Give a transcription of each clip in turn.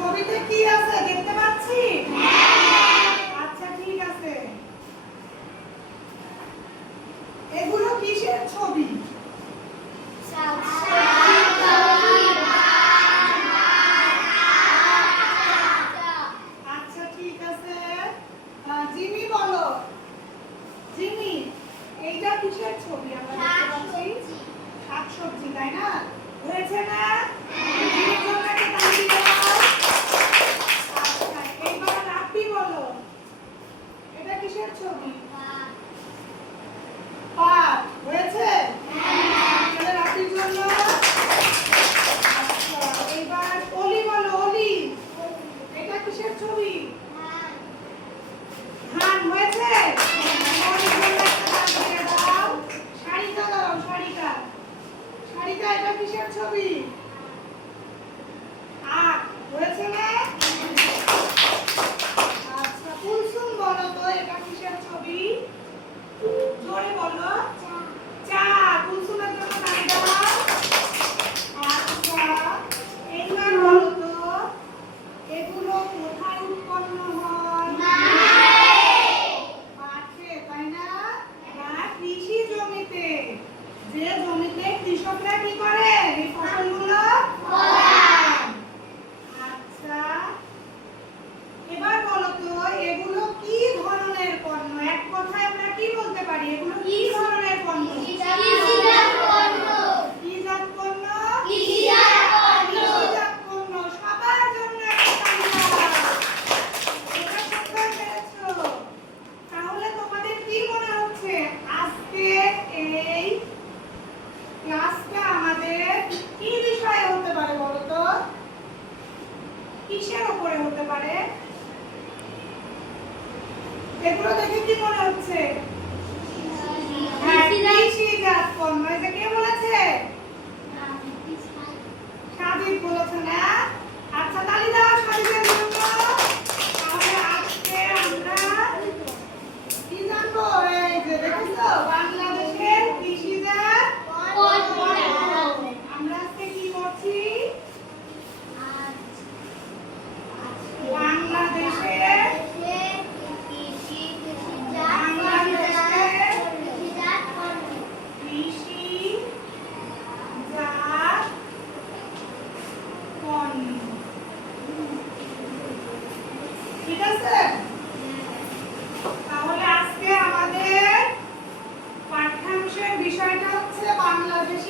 ছবিতে কি আছে দেখতে পাচ্ছি? আচ্ছা ঠিক আছে। এগুলো কিসের ছবি? আচ্ছা জিমি, বলো। জিমি, এইটা কিসের ছবি আমরা দেখতে পাচ্ছি? শাকসবজি, তাই না? হয়েছে না? ছবি পাট হয়েছে তাহলে রাব্বির জন্য আচ্ছা এইবার অলি বলো অলি এটা কিসের ছবি ধান হয়েছে অলির জন্য একটা তালি দিয়ে দাও শাড়িটা দাও শাড়িটা শাড়িটা এটা কিসের ছবি আখ হয়েছে না আচ্ছা কুলসুম বলো তো এটা কিসের ছবি জোরে বলো চা কুলসুমের জন্য তালি দাও আচ্ছা এইবার বলো তো এগুলো কোথায় উৎপন্ন হয় মাঠে তাই না না কৃষি জমিতে যে জমিতে কৃষকরা কি করে এই ফসলগুলো ফলান। আচ্ছা এবার বলো তো এগুলো কি ধরনের পণ্য এক কথায় আমরা কি বলতে পারি এগুলো কি ধরনের পণ্য কি জাত পণ্য কৃষিজাত পণ্য সবার জন্য একটা তালিকা এটা সুন্দর পেরেছ তাহলে তোমাদের কি মনে হচ্ছে আজকে এই ক্লাসটা আমাদের কি বিষয়ে হতে পারে বলো তো কিসের উপরে হতে পারে? এগুলো দেখে কি মনে হচ্ছে? হ্যাঁ, কৃষিজাত পণ্য এটা কে বলেছে সাজিদ বলেছে না আচ্ছা তালি দাও সাজিদের জন্য তাহলে আজকে আমরা কি জানব এই যে দেখেছ বাংলাদেশের কৃষিজাত পণ্য। আমরা আজকে কি করছি বাংলাদেশের কৃষিজাত পণ্য ঠিক আছে তাহলে আজকে আমাদের পাঠ্যাংশের বিষয়টা হচ্ছে বাংলাদেশের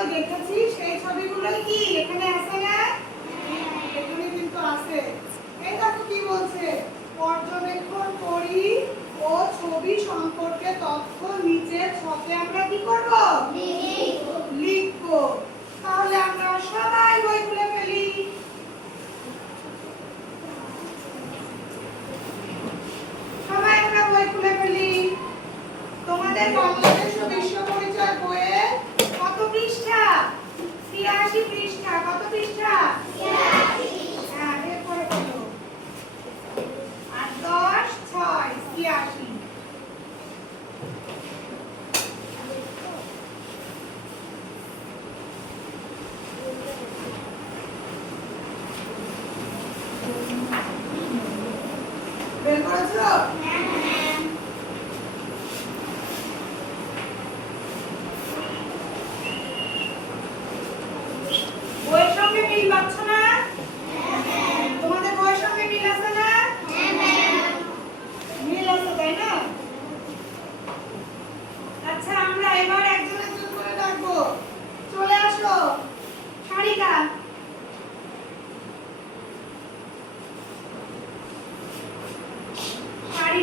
ছবিগুলো দেখেছি, সেই কি এখানে আছে না? এখানে কিন্তু আছে। এই দেখো কি বলছে? পর্যবেক্ষণ করি ও ছবি সম্পর্কে তথ্য ছকে আমরা কি করব? লিখব। তাহলে আমরা সবাই বই খুলে ফেলি। সবাই আমরা বই খুলে ফেলি। তোমাদের ছিয়াশি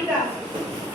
的。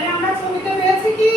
তাহলে আমরা ছবিতে পেয়েছি কি?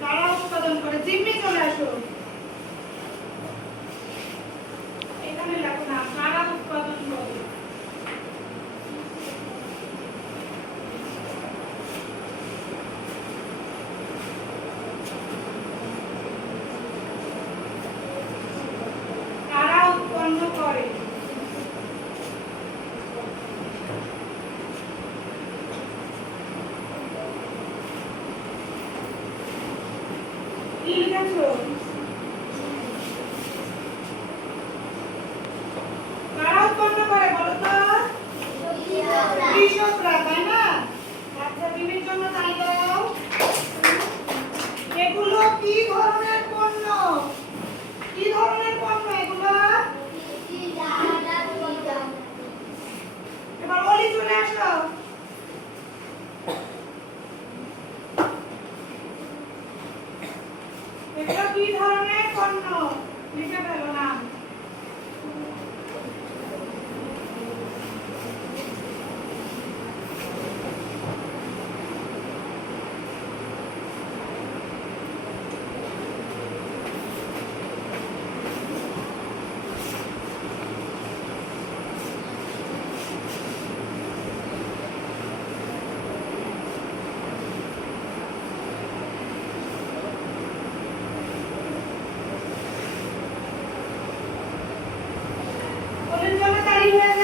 করে উৎপাদন করে জিম্মি চলে আসো কি ধরনের পণ্য? কি ধরনের পণ্য এগুলো? এবার অলি চলে আসলো। এগুলো কি ধরনের পণ্য? লিখে ফেলো নাম Hallelujah.